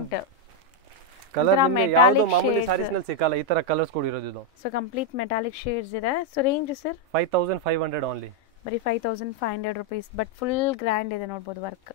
ಕಲರ್ ನಿಮಗೆ ಯಾವುದು ಮಾಮೂಲಿ ಸಾರೀಸ್ ನಲ್ಲಿ ಸಿಗಲ್ಲ, ಈ ತರ ಕಲರ್ಸ್ ಕೊಡಿರೋದು ಇದು. ಸೊ ಕಂಪ್ಲೀಟ್ ಮೆಟಾಲಿಕ್ ಶೇಡ್ಸ್ ಇದೆ. ಸೊ ರೇಂಜ್ ಸರ್ 5,500 ಓನ್ಲಿ, ಬರೀ 5,500 rupees. ಬಟ್ ಫುಲ್ ಗ್ರ್ಯಾಂಡ್ ಇದೆ ನೋಡ್ಬೋದು ವರ್ಕ್.